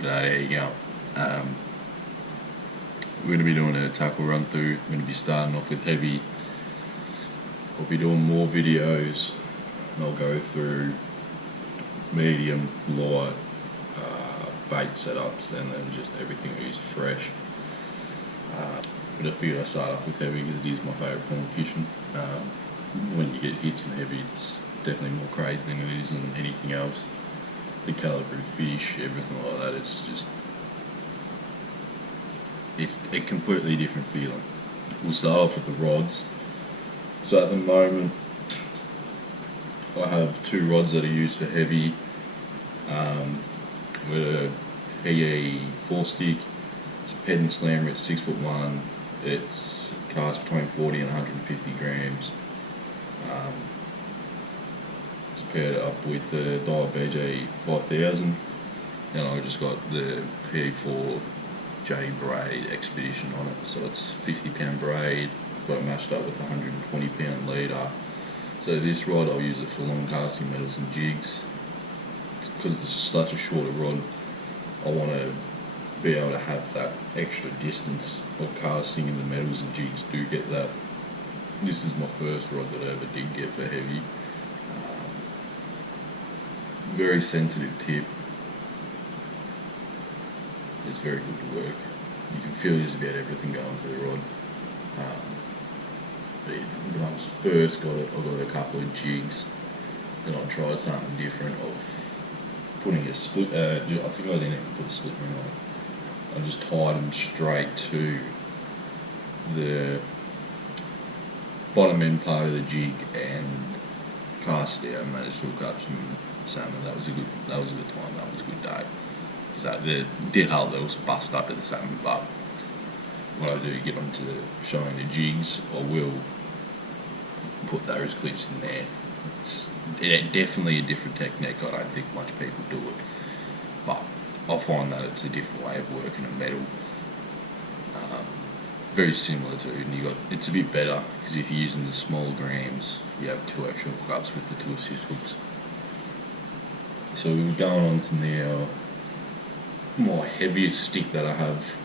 There you go. We're going to be doing a tackle run through. We're going to be starting off with heavy. I'll be doing more videos and I'll go through medium, light, bait setups, and then just everything we use fresh. But I figured I'd start off with heavy because it is my favourite form of fishing. When you get hits from heavy, it's definitely more crazy than it is in anything else. The calibre of fish, everything like that, it's a completely different feeling. We'll start off with the rods. So at the moment, I have two rods that are used for heavy. With a PE 4-stick, it's a Pedden Slammer, it's 6'1", it's cast between 40 and 150 grams. It's paired up with the Daiwa BJ 5000, and I've just got the PE4 J braid expedition on it, so it's 50-pound braid, got it matched up with a 120-pound leader. So this rod I'll use it for long casting metals and jigs. Because it's such a shorter rod, I want to be able to have that extra distance of casting, and the metals and jigs do get that. This is my first rod that I ever did get for heavy. Very sensitive tip. It's very good to work. You can feel just about everything going through the rod. When I first got it, I got a couple of jigs, and I tried something different of putting a split, I think I didn't even put a split ring on it. I just tied them straight to the bottom end part of the jig and cast it out and managed to hook up some salmon. That was a good time, that was a good day. Because the dead hull there was bust up at the salmon, but when I do get onto showing the jigs, I will put those clips in there. It's definitely a different technique. I don't think much people do it, but I find that it's a different way of working a metal. Very similar to, and it's a bit better because if you're using the small grams, you have two extra hookups with the two assist hooks. So we're going on to now my heaviest stick that I have.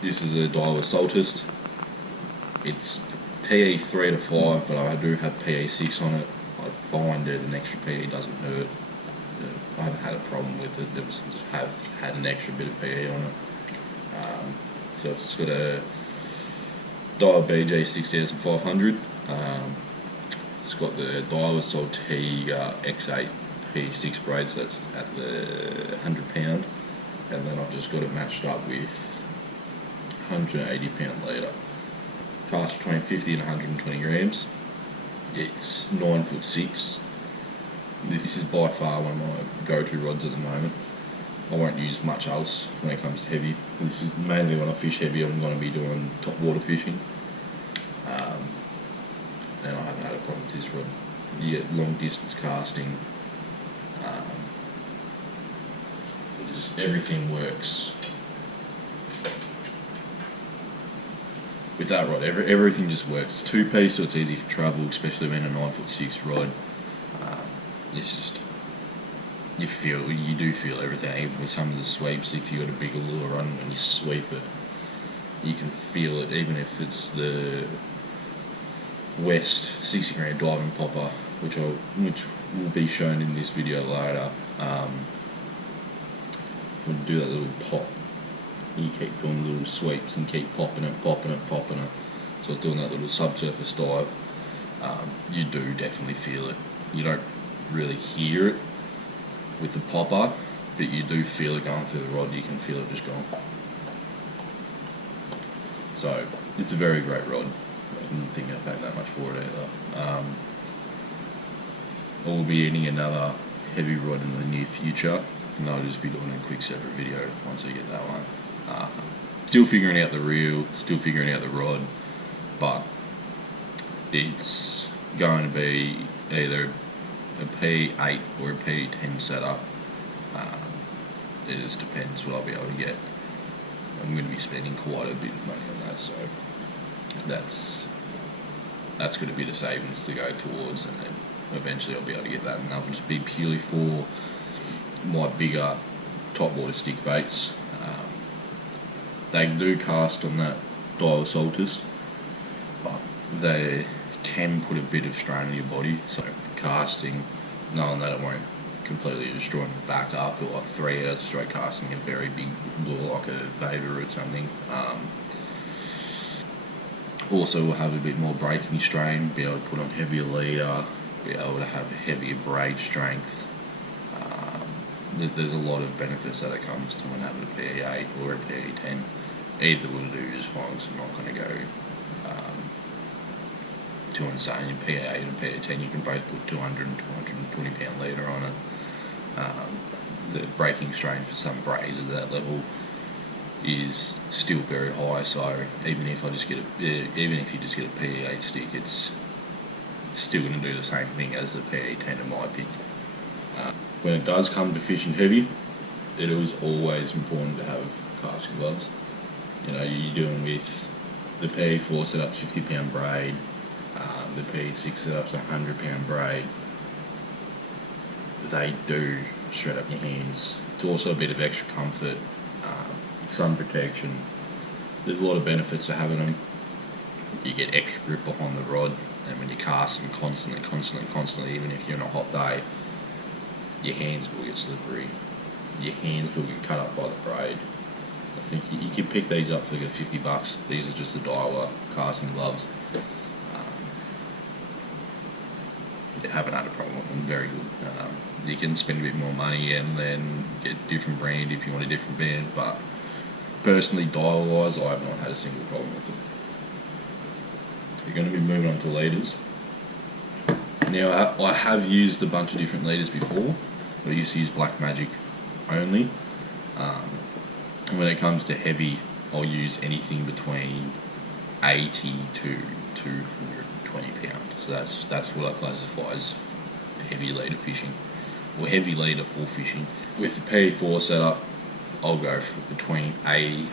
This is a Daiwa Saltist. It's PE 3 to 5, but I do have PE 6 on it. I find that an extra PE doesn't hurt. I haven't had a problem with it ever since I've had an extra bit of PE on it. So it's got a Daiwa BJ 6500. It's got the Daiwa Saltiga X8 P6 braid, so that's at the 100-pound, and then I've just got it matched up with 180-pound leader. Cast between 50 and 120 grams. It's 9'6". This is by far one of my go-to rods at the moment. I won't use much else when it comes to heavy. This is mainly when I fish heavy. I'm going to be doing top water fishing, and I haven't had a problem with this rod. You get long distance casting. Just everything works. With that rod, everything just works. It's 2-piece, so it's easy for travel, especially when a 9'6" rod. It's just, you do feel everything. Even with some of the sweeps, if you got a bigger lure on, when you sweep it, you can feel it. Even if it's the West 60-gram diving popper, which will be shown in this video later. When you do that little pop, you keep doing little sweeps and keep popping it. So it's doing that little subsurface dive. You do definitely feel it. You don't really hear it with the popper, but you do feel it going through the rod. You can feel it just going. So it's a very great rod. I didn't think I'd pay that much for it either. I will be eating another heavy rod in the near future, and I'll just be doing a quick separate video once I get that one. Still figuring out the reel, still figuring out the rod, but it's going to be either a P8 or a P10 setup. It just depends what I'll be able to get. I'm going to be spending quite a bit of money on that, so that's going to be the savings to go towards, and then eventually I'll be able to get that, and that'll just be purely for my bigger top water stick baits. They do cast on that dial salters, but they can put a bit of strain on your body. So casting, knowing that it won't completely destroy me back after like 3 hours of straight casting a very big lure like a Vader or something. Also will have a bit more braking strain, be able to put on heavier leader, be able to have heavier braid strength. There's a lot of benefits that it comes to when having a PE8 or a PE10. Either will do just fine, so I'm not going to go too insane. In PE8 and PE10 you can both put 200 and 220 pound leader on it. The braking strain for some braids at that level is still very high, so even if you just get a PE8 stick, it's still going to do the same thing as the PE10 in my opinion. When it does come to fishing heavy, it is always important to have casting gloves. You know, you're doing with the PE4 setup's 50 pound braid, the PE6 setup's 100 pound braid. They do shred up your hands. It's also a bit of extra comfort, sun protection. There's a lot of benefits to having them. You get extra grip behind the rod, and when you're casting constantly, even if you're on a hot day, your hands will get slippery. Your hands will get cut up by the braid. I think you can pick these up for like $50. These are just the Daiwa casting gloves. I haven't had a problem with them. Very good. You can spend a bit more money and then get a different brand if you want a different brand, but personally, dial wise, I have not had a single problem with them. We're going to be moving on to leaders. Now, I have used a bunch of different leaders before. I used to use Black Magic only. When it comes to heavy, I'll use anything between 80 to 220 pounds. So that's what I classify as heavy leader fishing, or heavy leader for fishing. With the PE4 setup, I'll go for between 80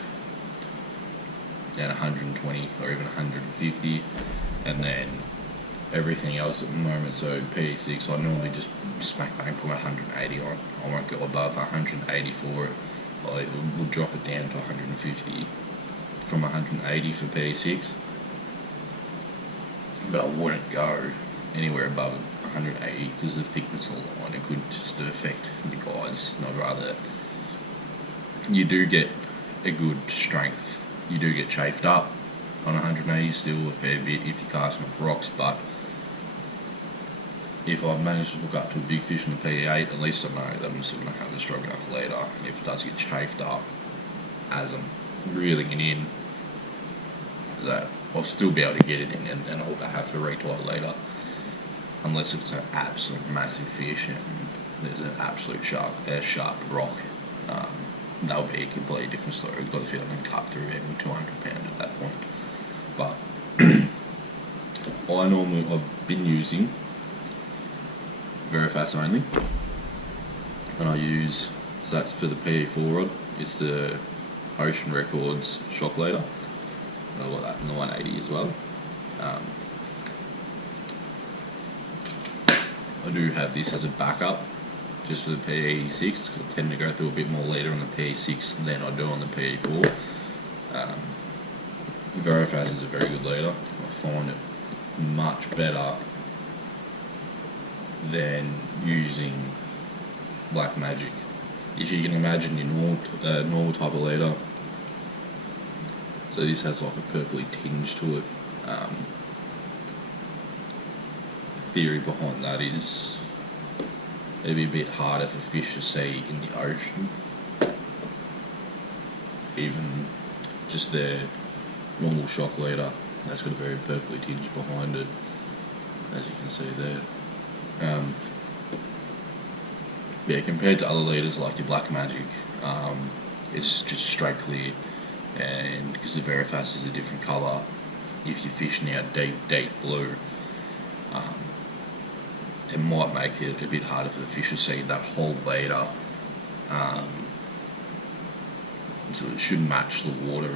and 120 or even 150, and then everything else at the moment. So PE6, I normally just smack bang put 180 on. I won't go above 180 for it. I will drop it down to 150 from 180 for PE6, but I wouldn't go anywhere above 180 because the thickness of the line, it could just affect the guys. And I'd rather, you do get a good strength. You do get chafed up on 180 still a fair bit if you're casting off rocks, but if I've managed to hook up to a big fish in the PE8, at least I know that I'm still going to have a strong enough leader. And if it does get chafed up as I'm reeling it in, that I'll still be able to get it in, and I'll have to retie later, unless it's an absolute massive fish and there's an absolute sharp rock. That'll be a completely different story. I've got a feeling I can cut through even 200 pound at that point. But I've been using Verifast only, and I use, so that's for the PE4 rod, it's the Ocean Records shock leader. I've got that in the 180 as well. I do have this as a backup just for the PE6 because I tend to go through a bit more leader on the PE6 than I do on the PE4. Verifast is a very good leader. I find it much better than using Black Magic. If you can imagine your normal type of leader, so this has like a purpley tinge to it. The theory behind that is it'd be a bit harder for fish to see in the ocean. Even just their normal shock leader, that's got a very purpley tinge behind it, as you can see there. Yeah, compared to other leaders like your Black Magic, it's just straight clear, and because the Verifast is a different colour, if you're fishing out deep blue, it might make it a bit harder for the fish to see that whole leader. So it should match the water,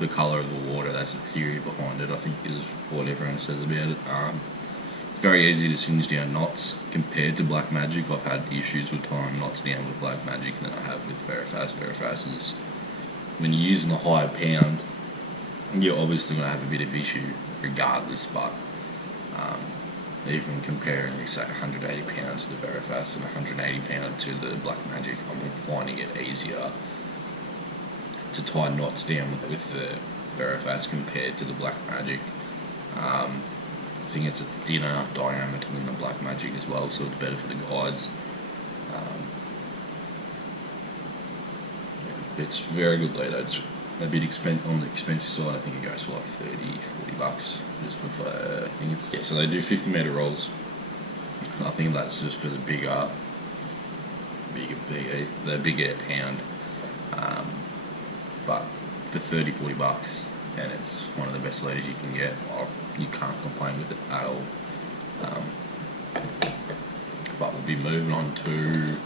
the colour of the water. That's the theory behind it, I think, is what everyone says about it. It's very easy to singe down knots compared to Black Magic. I've had issues with tying knots down with Black Magic than I have with Verifast. Verifast is, when you're using a higher pound, you're obviously going to have a bit of issue regardless, but even comparing, say, 180 pounds to the Verifast and 180 pounds to the Black Magic, I'm finding it easier to tie knots down with the Verifast compared to the Black Magic. I think it's a thinner diameter than the Black Magic as well, so it's better for the guides. It's very good leader. It's a bit on the expensive side. I think it goes for like $30-40 just for I think it's, yeah, so they do 50 metre rolls. I think that's just for the bigger pound, but for $30-40, and it's one of the best leaders you can get. You can't complain with it at all. But we'll be moving on to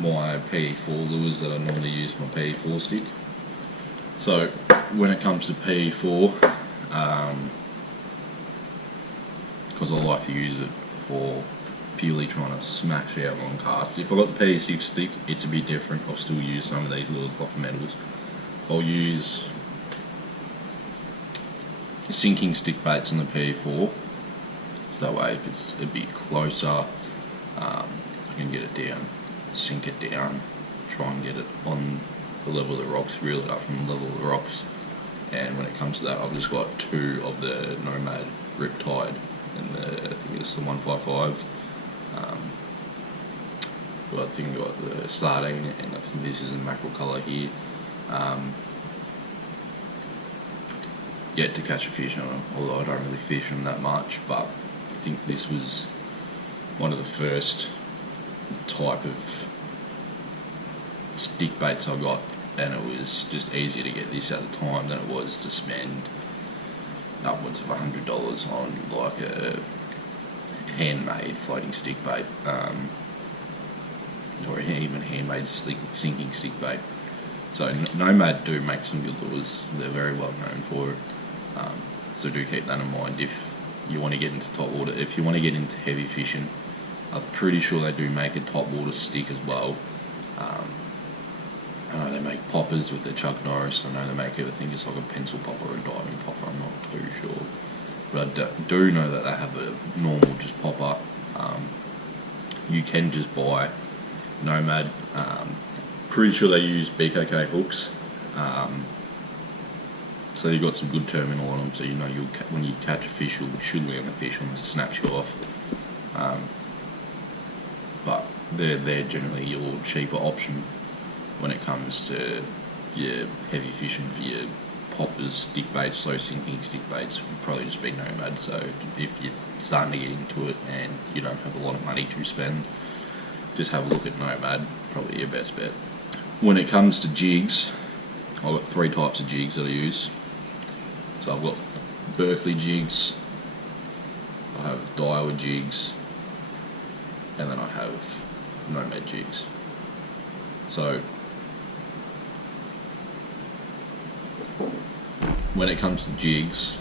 my PE4 lures that I normally use for my PE4 stick. So when it comes to PE4, because I like to use it for purely trying to smash out long casts. If I've got the PE6 stick, it's a bit different. I'll still use some of these lures like metals. I'll use sinking stick baits on the PE4, so that way if it's a bit closer, I can get it down, sink it down, try and get it on the level of the rocks, reel it up from the level of the rocks. And when it comes to that, I've just got 2 of the Nomad Riptide, and I think it's the 155. Well, I think I've got the sardine, and I think this is a mackerel colour here. Yet to catch a fish on them, although I don't really fish them that much, but I think this was one of the first type of stick baits I got, and it was just easier to get this at the time than it was to spend upwards of $100 on like a handmade floating stick bait, or even handmade sinking stick bait. So Nomad do make some good lures. They're very well known for it. So do keep that in mind if you want to get into top water. If you want to get into heavy fishing, I'm pretty sure they do make a top water stick as well. I know they make poppers with their Chuck Norris. I know they make it, I think it's like a pencil popper or a diving popper, I'm not too sure. But I do know that they have a normal just popper. You can just buy Nomad. Pretty sure they use BKK hooks. So you've got some good terminal on them, so you know when you catch a fish, you should land the fish unless it snaps you off. But they're generally your cheaper option when it comes to your heavy fishing for your poppers, stick baits, slow sinking stick baits. Would probably just be Nomad. So if you're starting to get into it and you don't have a lot of money to spend, just have a look at Nomad. Probably your best bet. When it comes to jigs, I've got 3 types of jigs that I use. So I've got Berkeley jigs, I have Daiwa jigs, and then I have Nomad jigs. So when it comes to jigs,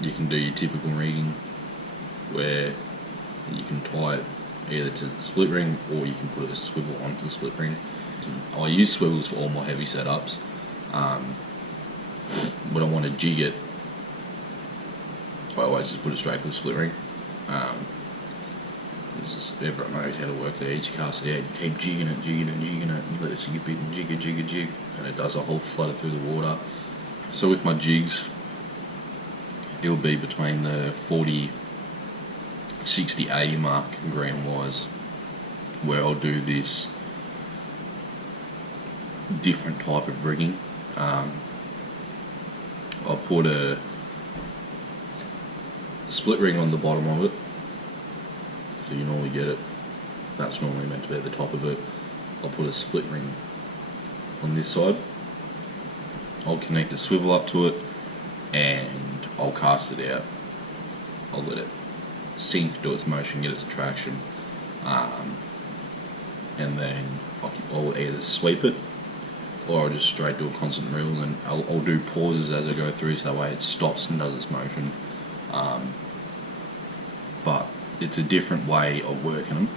you can do your typical rigging where you can tie it either to the split ring or you can put a swivel onto the split ring. I use swivels for all my heavy setups. When I want to jig it, I always just put it straight to the split ring. Everyone knows how to work there. You cast it out, you keep jigging it, you let it sink a bit and jig, and it does a whole flutter through the water. So with my jigs, it'll be between the 40, 60, 80 mark gram wise, where I'll do this different type of rigging. I'll put a split ring on the bottom of it, so you normally get it, that's normally meant to be at the top of it. I'll put a split ring on this side, I'll connect a swivel up to it, and I'll cast it out. I'll let it sink, do its motion, get its traction, and then I'll either sweep it or I'll just straight do a constant reel, and I'll do pauses as I go through so that way it stops and does its motion. But it's a different way of working them.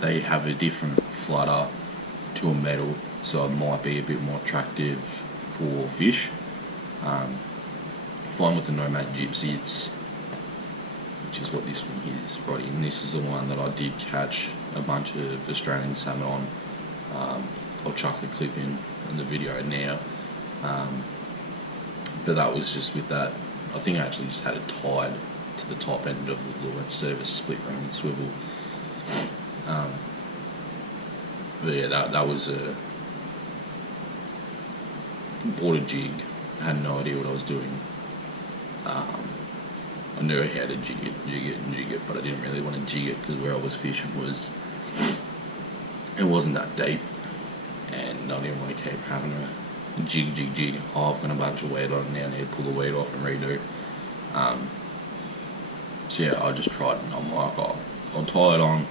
They have a different flutter to a metal, so it might be a bit more attractive for fish. Fine with the Nomad Gypsy, which is what this one is, right? And this is the one that I did catch a bunch of Australian salmon on. I'll chuck the clip in the video now. But that was just with that. I think I actually just had it tied to the top end of the lure instead of a split ring and swivel. But yeah, that was bought a jig. Had no idea what I was doing. I knew how to jig it, but I didn't really want to jig it because where I was fishing it wasn't that deep, and I didn't want to keep having a jig. Oh, I've got a bunch of weight on it now, I need to pull the weight off and redo. So yeah, I just tried it, and I'm like, I'll tie it on.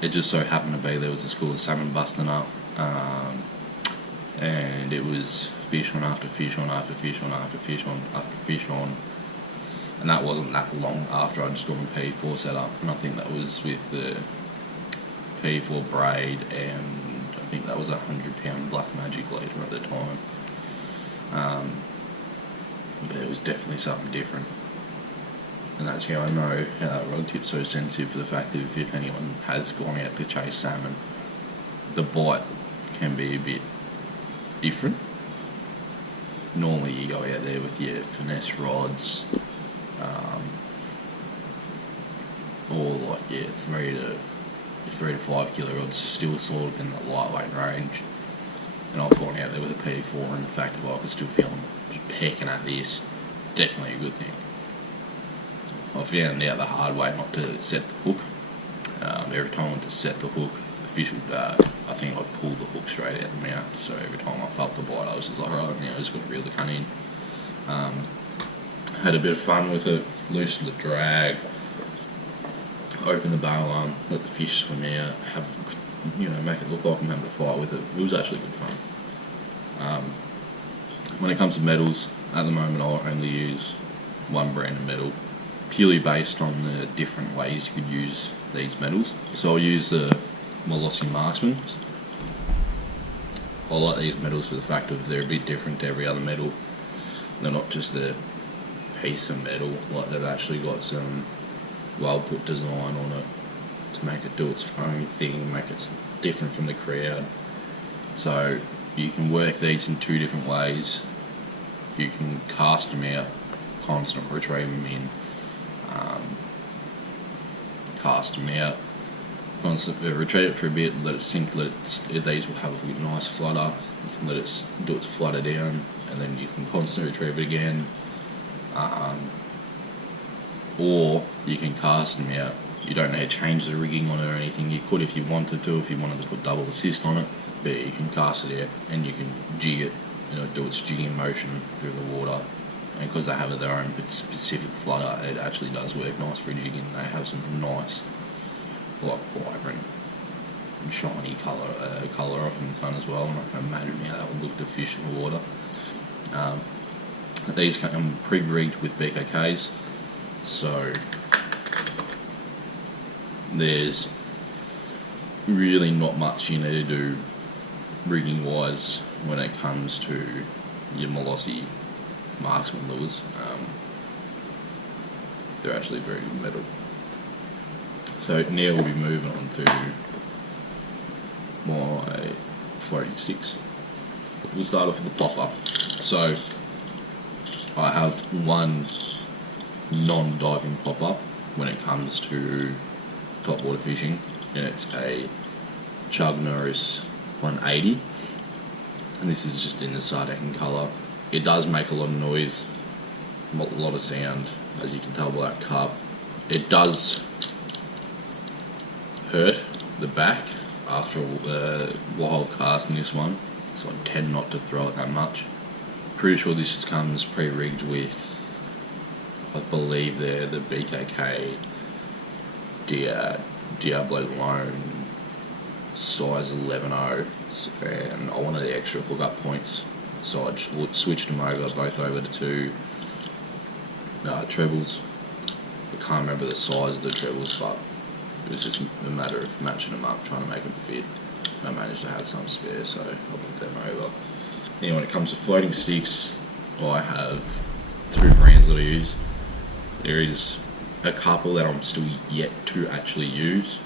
It just so happened to be there was a school of salmon busting up, and it was fish on after fish on after fish on after fish on after fish on, and that wasn't that long after I'd just got my P4 set up, and I think that was with the P4 braid, and I think that was a 100-pound Black Magic leader at the time. But it was definitely something different. And that's how I know how that rod tip's so sensitive, for the fact that if anyone has gone out to chase salmon, the bite can be a bit different. Normally you go out there with your finesse rods, or like your 3 to 5 kilo rods, still sort of in the lightweight range. And I've gone out there with a P4, and the fact that I could still feel them just pecking at this, definitely a good thing. I found out the hard way not to set the hook. Every time I went to set the hook, the fish would, I think I'd pull the hook straight out the mouth. So every time I felt the bite, I was just like, right, now I just got to reel the cunt in. Had a bit of fun with it, loosened the drag, opened the bail arm, let the fish swim out, make it look like I'm having a fight with it. It was actually good fun. When it comes to metals, at the moment I only use one brand of metal, purely based on the different ways you could use these metals. So I'll use the Molossi Marksman. I like these metals for the fact that they're a bit different to every other metal. They're not just a piece of metal, like they've actually got some well put design on it to make it do its own thing, make it different from the crowd. So you can work these in 2 different ways. You can cast them out, constant retrieve them in, cast them out, retrieve it for a bit, let it sink, these will have a nice flutter. You can let it do its flutter down, and then you can constantly retrieve it again. Or you can cast them out. You don't need to change the rigging on it or anything. You could if you wanted to, if you wanted to put double assist on it, but you can cast it out and you can jig it, do its jigging motion through the water. And because they have their own specific flutter, it actually does work nice for jigging. They have some nice, like, vibrant, shiny colour off in the sun as well, and I can imagine how that would look to fish in the water. These come pre-rigged with BKKs, so there's really not much you need to do rigging wise when it comes to your Molossi Marksman lures. They're actually very good metal. So now we'll be moving on to my floating sticks. We'll start off with the popper. So I have one non-diving popper when it comes to topwater fishing, and it's a Chug Norris 180, and this is just in the sardine colour. It does make a lot of noise, a lot of sound, as you can tell by that cup. It does hurt the back after a while of casting this one, so I tend not to throw it that much. Pretty sure this just comes pre-rigged with, I believe they're the BKK Diablo Lone size 11.0, and I wanted the extra hookup points, so I just switched them over, both over to 2 trebles, I can't remember the size of the trebles, but it was just a matter of matching them up, trying to make them fit. I managed to have some spare, so I'll put them over. Now when it comes to floating sticks, I have 2 brands that I use. There is a couple that I'm still yet to actually use,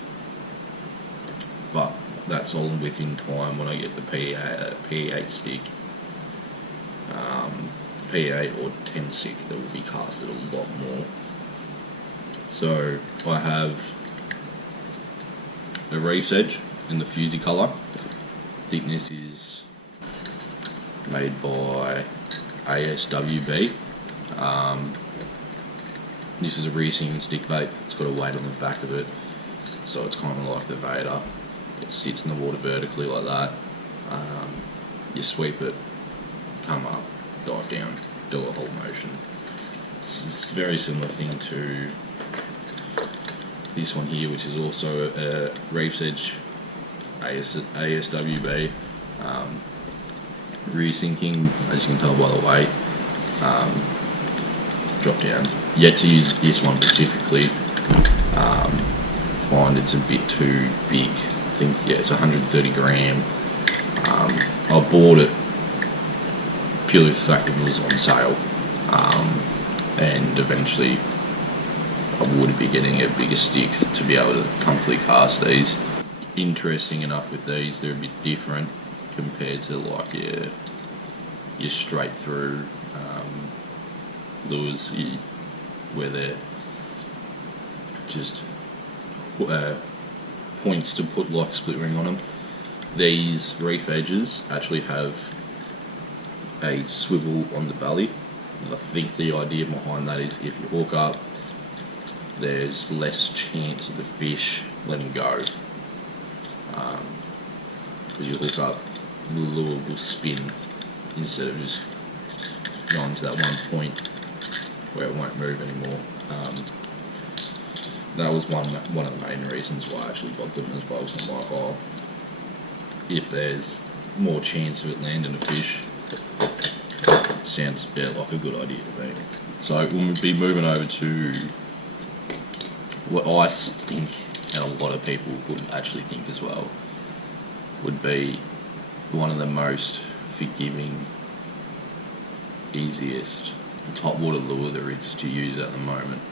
but that's all within time when I get the P8 stick. P8 or 10 stick that will be casted a lot more. So I have a Reef's Edge in the Fusey colour. Thickness is made by ASWB. This is a re-sinking stick bait. It's got a weight on the back of it, so it's kind of like the Vader. It sits in the water vertically like that. You sweep it, come up, dive down, do a whole motion. It's a very similar thing to this one here, which is also a Reef's Edge ASWB. Re-sinking, as you can tell by the weight. Drop down. Yet to use this one specifically. Find it's a bit too big. I think, yeah, it's 130 gram. I bought it purely for the fact that it was on sale, and eventually I would be getting a bigger stick to be able to comfortably cast these. Interesting enough with these, they're a bit different compared to like your straight through lures where they're just points to put like split ring on them. These Reef Edges actually have a swivel on the belly. And I think the idea behind that is if you hook up, there's less chance of the fish letting go. Because you hook up, the lure will spin instead of just going to that one point where it won't move anymore. That was one of the main reasons why I actually bought them as well. So I'm like, oh, if there's more chance of it landing a fish, it sounds like a good idea to me. So we'll be moving over to what I think, and a lot of people would actually think as well, would be one of the most forgiving, easiest top water lure there is to use at the moment,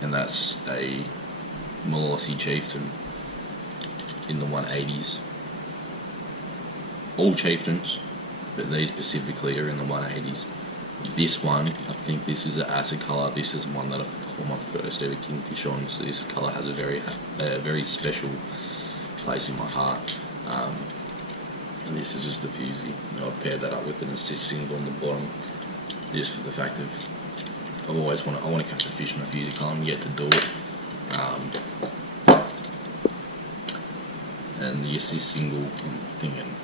and that's a Molossi Chieftain in the 180s. All Chieftains, but these specifically are in the 180s. This one, I think this is an acid colour. This is one that I caught my first ever kingfish on, so this colour has a very special place in my heart. And this is just the Fusey. I've paired that up with an assist single on the bottom, just for the fact of I want to catch a fish in a Fusey colour and yet to do it. And the assist single, I'm thinking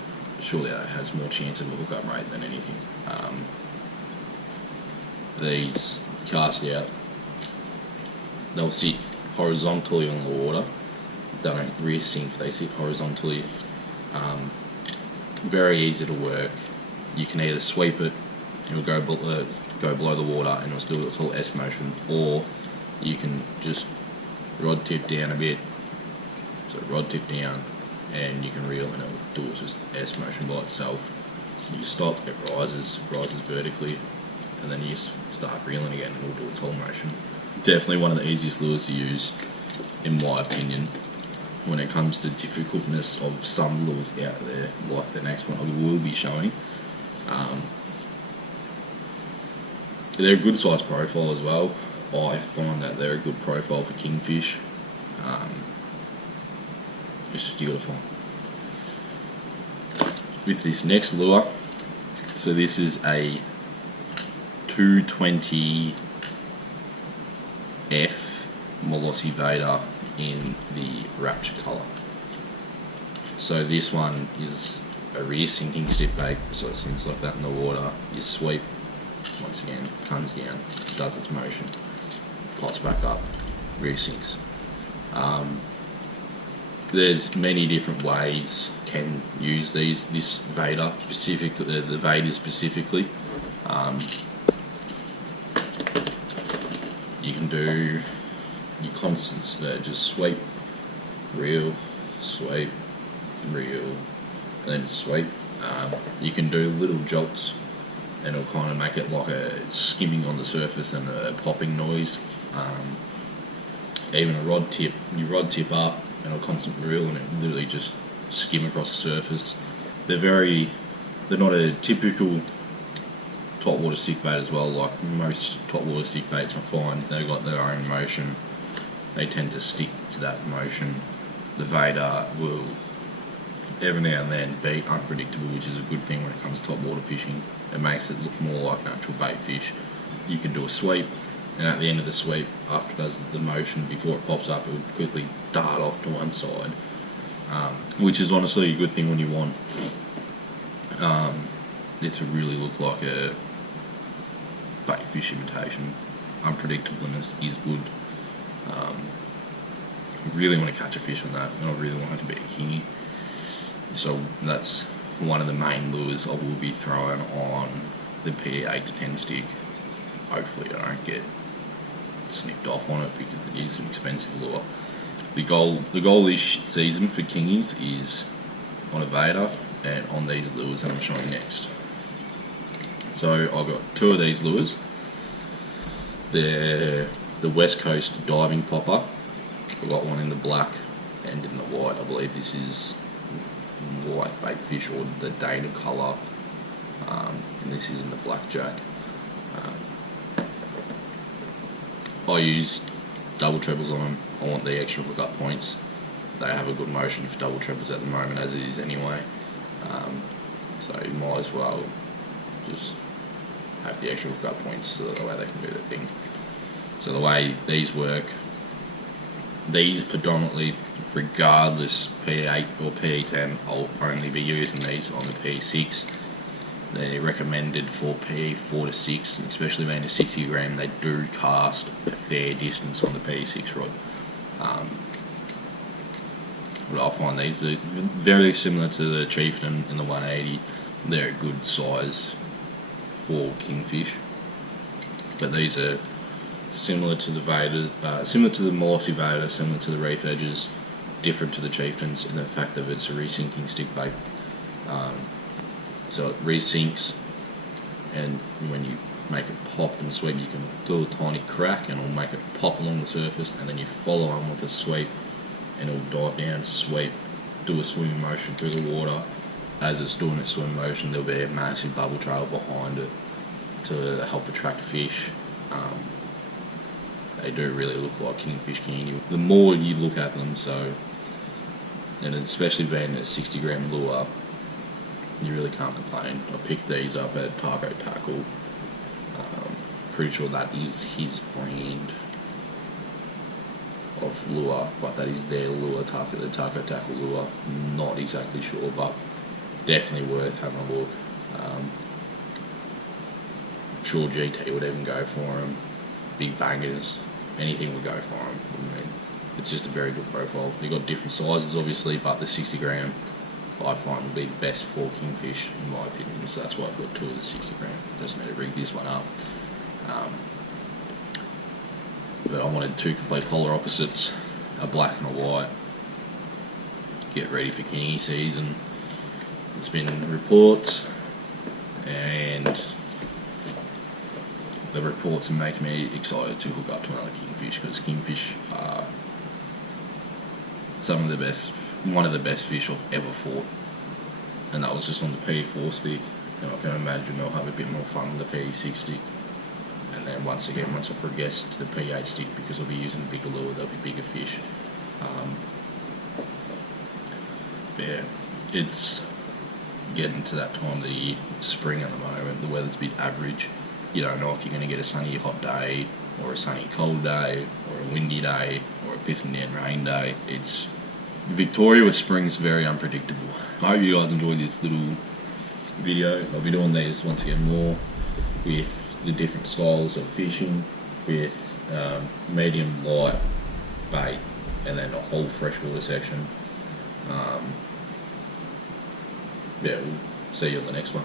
surely that has more chance of a hookup rate than anything. These cast out, they'll sit horizontally on the water. They don't re-sink, they sit horizontally. Very easy to work. You can either sweep it, it'll go below the water and it'll do its whole S motion, or you can just rod tip down a bit, so rod tip down, and you can reel and it'll do its just S motion by itself. You stop, it rises vertically, and then you start reeling again and it'll do its whole motion. Definitely one of the easiest lures to use, in my opinion, when it comes to difficultness of some lures out there, like the next one I will be showing. They're a good size profile as well. I find that they're a good profile for kingfish. It's just beautiful. With this next lure, so this is a 220F Molossi Vader in the Rapture colour. So this one is a rear sinking stick bait, so it sinks like that in the water. You sweep, once again, comes down, does its motion, pops back up, rear sinks. There's many different ways you can use this Vader specifically, the Vader specifically. You can do your constants there, just sweep, reel, sweep, reel, and then sweep. You can do little jolts, and it'll kind of make it like a skimming on the surface and a popping noise. Even a rod tip, you rod tip up and a constant reel, and it literally just skim across the surface. They're not a typical top water stick bait as well. Like most top water stick baits, I find they've got their own motion. They tend to stick to that motion. The Vader will every now and then be unpredictable, which is a good thing when it comes to top water fishing. It makes it look more like an actual bait fish. You can do a sweep, and at the end of the sweep, after it does the motion, before it pops up, it would quickly dart off to one side, which is honestly a good thing when you want it to really look like a bait fish imitation. Unpredictableness is good. I really want to catch a fish on that, and I really want it to be a kingy. So that's one of the main lures I will be throwing on the PE 8 to 10 stick. Hopefully I don't get snipped off on it, because it is an expensive lure. The goal this season for kingies is on a Vader and on these lures that I'm showing next. So I've got two of these lures. They're the West Coast diving popper. I've got one in the black and in the white. I believe this is white bait fish, or the Dana colour, and this is in the blackjack. I use double trebles on them. I want the extra hookup points. They have a good motion for double trebles at the moment, as it is anyway. So you might as well just have the extra hookup points so that the way they can do their thing. So the way these work, these predominantly, regardless PE8 or PE10, I'll only be using these on the PE6. They're recommended for PE4 to 6, especially being a 60 gram. They do cast a fair distance on the PE6 rod. But I find these are very similar to the Chieftain and the 180. They're a good size for kingfish, but these are similar to the Vader, similar to the Mossy Vader, similar to the Reef Edges, different to the Chieftains in the fact that it's a resinking stick bait. So it resinks, and when you make it pop and sweep, you can do a tiny crack and it'll make it pop along the surface, and then you follow on with a sweep and it'll dive down, sweep, do a swimming motion through the water. As it's doing its swim motion, there'll be a massive bubble trail behind it to help attract fish. They do really look like kingfish can. The more you look at them, and especially being a 60 gram lure, you really can't complain. I picked these up at Taco Tackle. Pretty sure that is his brand of lure, but that is their lure, the Taco Tackle lure. Not exactly sure, but definitely worth having a look. I'm sure GT would even go for them. Big Bangers, anything would go for them. I mean, it's just a very good profile. You've got different sizes obviously, but the 60 gram I find would be the best for kingfish in my opinion, so that's why I've got two of the 60 gram. Just need to rig this one up. But I wanted two complete polar opposites, a black and a white. Get ready for kingy season. It's been reports, and the reports are making me excited to hook up to another kingfish, because kingfish are one of the best fish I've ever fought, and that was just on the PE4 stick, and I can imagine they'll have a bit more fun with the PE6 stick. And then once I progress to the PE8 stick, because I'll be using a bigger lure, there'll be bigger fish. Yeah, it's getting to that time of the year, spring at the moment. The weather's a bit average. You don't know if you're going to get a sunny hot day, or a sunny cold day, or a windy day, or a pissing down rain day. Victoria with spring's very unpredictable. I hope you guys enjoyed this little video. I'll be doing these once again more with the different styles of fishing, with medium, light, bait, and then a whole freshwater section. Yeah, we'll see you on the next one.